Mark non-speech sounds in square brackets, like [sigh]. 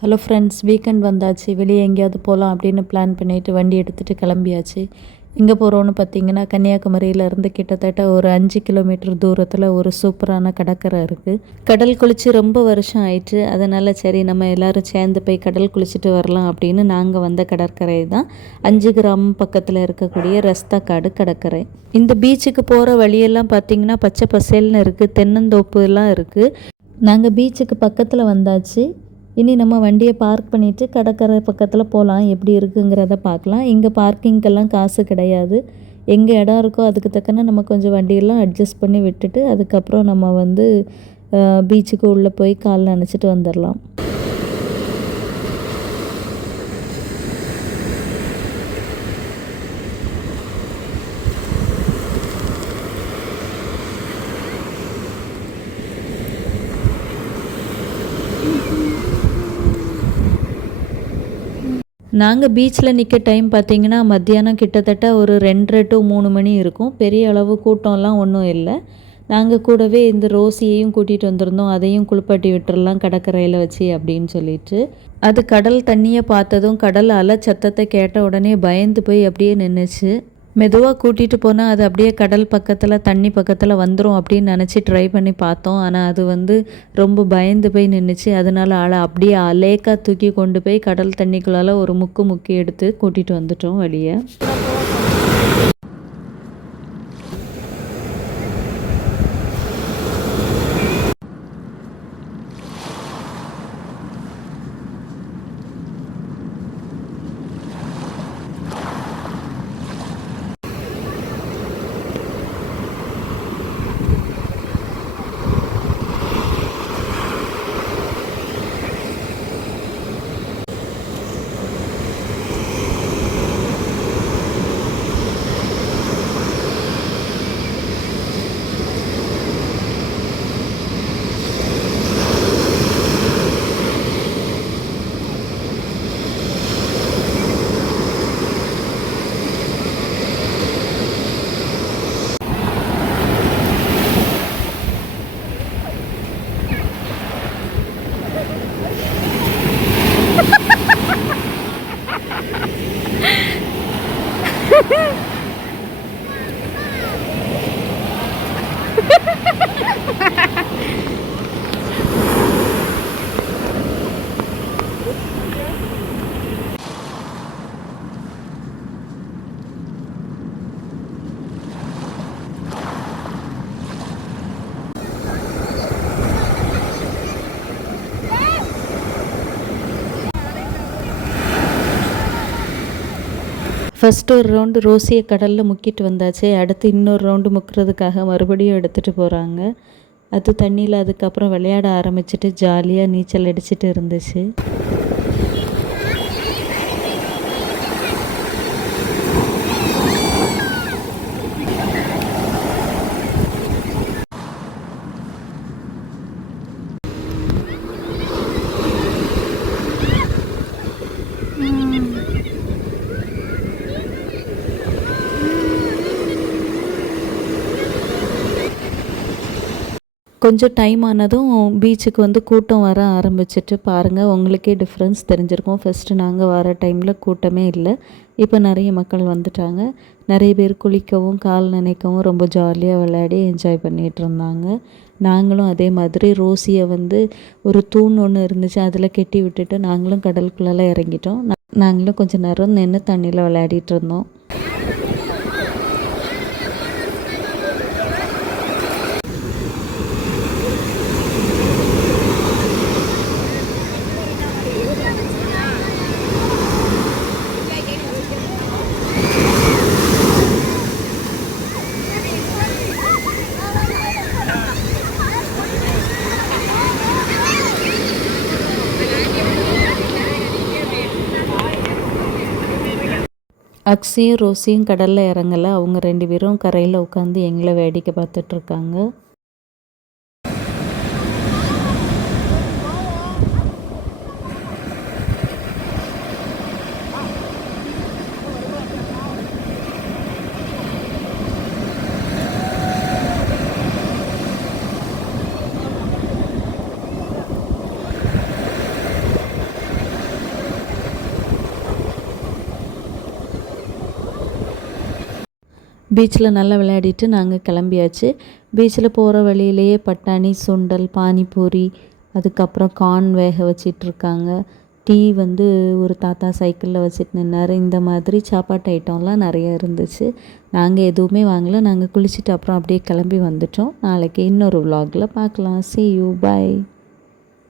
Hello friends weekend வந்தாச்சு. வெளியே எங்கேயாவது போகலாம் அப்படின்னு பிளான் பண்ணிட்டு வண்டி எடுத்துகிட்டு கிளம்பியாச்சு. எங்கே போகிறோன்னு பார்த்தீங்கன்னா கன்னியாகுமரியிலேருந்து கிட்டத்தட்ட ஒரு அஞ்சு கிலோமீட்டர் தூரத்தில் ஒரு சூப்பரான கடற்கரை இருக்குது கடல் குளித்து ரொம்ப வருஷம் ஆயிடுச்சு அதனால் சரி நம்ம எல்லோரும் சேர்ந்து போய் கடல் குளிச்சுட்டு வரலாம் அப்படின்னு நாங்கள் வந்த கடற்கரை தான். அஞ்சு கிராமம் பக்கத்தில் இருக்கக்கூடிய ரஸ்தா காடு கடற்கரை. இந்த பீச்சுக்கு போகிற வழியெல்லாம் பார்த்தீங்கன்னா பச்சை பசேல்னு இருக்குது தென்னந்தோப்புலாம் இருக்குது நாங்கள் பீச்சுக்கு பக்கத்தில் வந்தாச்சு. இனி நம்ம வண்டியை பார்க் பண்ணிவிட்டு கடற்கரை பக்கத்தில் போகலாம் எப்படி இருக்குங்கிறத பார்க்கலாம். இங்கே பார்க்கிங்க்கெல்லாம் காசு கிடையாது. எங்கே இடம் இருக்கோ அதுக்கு தக்கன நம்ம கொஞ்சம் வண்டியெல்லாம் அட்ஜஸ்ட் பண்ணி விட்டுட்டு அதுக்கப்புறம் நம்ம வந்து பீச்சுக்கு உள்ளே போய் கால் நினச்சிட்டு வந்துடலாம் நாங்கள் பீச்சில் நிற்க டைம் பார்த்தீங்கன்னா மத்தியானம் கிட்டத்தட்ட ஒரு ரெண்டரை டு மூணு மணி இருக்கும். பெரிய அளவு கூட்டம்லாம் ஒன்றும் இல்லை. நாங்கள் கூடவே இந்த ரோசியையும் கூட்டிகிட்டு வந்திருந்தோம். அதையும் குளிப்பாட்டி விட்டுறலாம் கடற்கரையில் வச்சு அப்படின்னு சொல்லிட்டு. அது கடல் தண்ணியை பார்த்ததும் கடல் அலை சத்தத்தை கேட்ட உடனே பயந்து போய் அப்படியே நின்றுச்சு மெதுவாக கூட்டிகிட்டு போனால் அது அப்படியே கடல் பக்கத்தில் தண்ணி பக்கத்தில் வந்துடும் அப்படின்னு நினச்சி ட்ரை பண்ணி பார்த்தோம். ஆனால் அது வந்து ரொம்ப பயந்து போய் நின்றுச்சு அதனால ஆளை அப்படியே அலேக்காக தூக்கி கொண்டு போய் கடல் தண்ணிக்குள்ளால் ஒரு முக்கு முக்கி எடுத்து கூட்டிகிட்டு வந்துட்டோம் வெளியே. Hee [laughs] ஃபஸ்ட்டு ஒரு ரவுண்டு ரோசியை கடலில் முக்கிட்டு வந்தாச்சு. அடுத்து இன்னொரு ரவுண்டு முக்கிறதுக்காக மறுபடியும் எடுத்துகிட்டு போகிறாங்க அது தண்ணியில் அதுக்கப்புறம் விளையாட ஆரம்பிச்சிட்டு ஜாலியாக நீச்சல் அடிச்சிட்டு இருந்துச்சு. கொஞ்சம் டைம் ஆனதும் பீச்சுக்கு வந்து கூட்டம் வர ஆரம்பிச்சிட்டு பாருங்கள் உங்களுக்கே டிஃப்ரென்ஸ் தெரிஞ்சிருக்கும். ஃபஸ்ட்டு நாங்கள் வர டைமில் கூட்டமே இல்லை. இப்போ நிறைய மக்கள் வந்துட்டாங்க. நிறைய பேர் குளிக்கவும் கால் நினைக்கவும் ரொம்ப ஜாலியாக விளையாடி என்ஜாய் பண்ணிகிட்டு இருந்தாங்க. நாங்களும் அதே மாதிரி ரோசியை வந்து ஒரு தூண் ஒன்று இருந்துச்சு அதில் கெட்டி விட்டுட்டு நாங்களும் கடலுக்குள்ளெல்லாம் இறங்கிட்டோம். நாங்களும் கொஞ்சம் நேரம் நின்று தண்ணியில் விளையாடிட்டு இருந்தோம். அக்ஸியும் ரோஸியும் கடலில் இறங்கலை. அவங்க ரெண்டு பேரும் கரையில் உட்காந்து எங்களை வேடிக்கை பார்த்துட்ருக்காங்க பீச்சில் நல்லா விளையாடிட்டு நாங்கள் கிளம்பியாச்சு. பீச்சில் போகிற வழியிலேயே பட்டாணி சுண்டல் பானிபூரி அதுக்கப்புறம் கார்ன் வேக வச்சிட்ருக்காங்க. டீ வந்து ஒரு தாத்தா சைக்கிளில் வச்சுட்டு நின்னார். இந்த மாதிரி சாப்பாட்டு ஐட்டம்லாம் நிறைய இருந்துச்சு. நாங்கள் எதுவுமே வாங்கலை. நாங்கள் குளிச்சுட்டு அப்புறம் அப்படியே கிளம்பி வந்துட்டோம். நாளைக்கு இன்னொரு விலாகில் பார்க்கலாம். C you bye